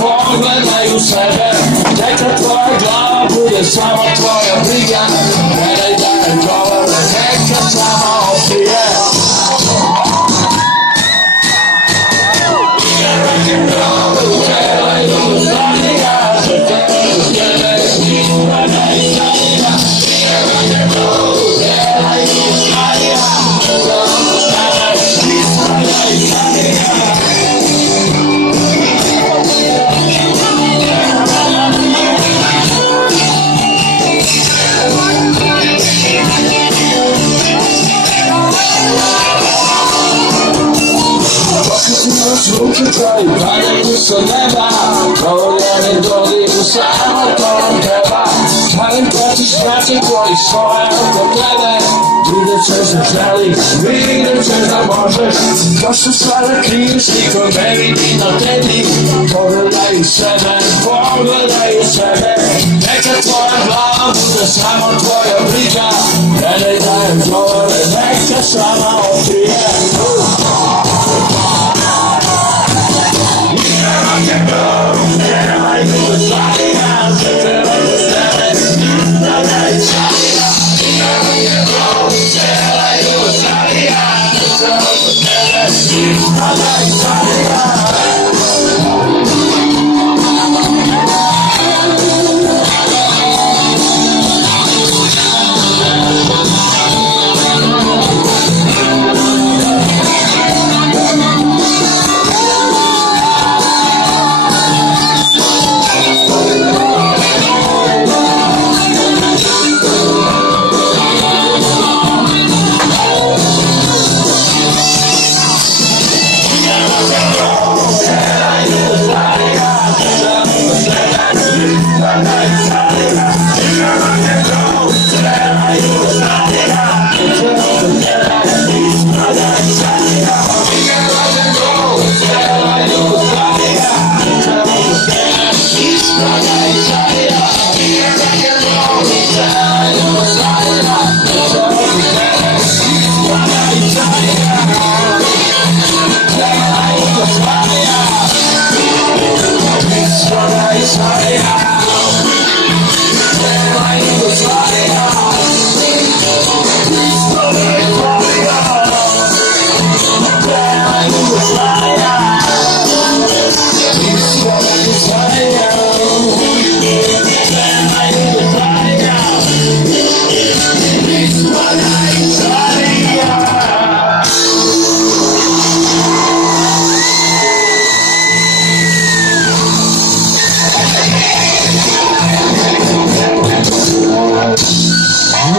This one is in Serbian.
Pogledaj u sebe, neka tvoja glava bude samo tvoja briga, ne daj da ne govore, neka sama opije. Ruke tvoji padaju sa neba, provoljene dodiru samo to nam treba. Palim hoćeš znati koji svoje poglede, vidjet ćeš da želiš, vidjet ćeš da možeš. To što sada kriješ, niko ne vidi na tebi. Pogledaj u sebe, pogledaj u sebe, neka tvoja glava bude samo tvoja briga, ne daj da je govore, neka sama okrije. Sorry.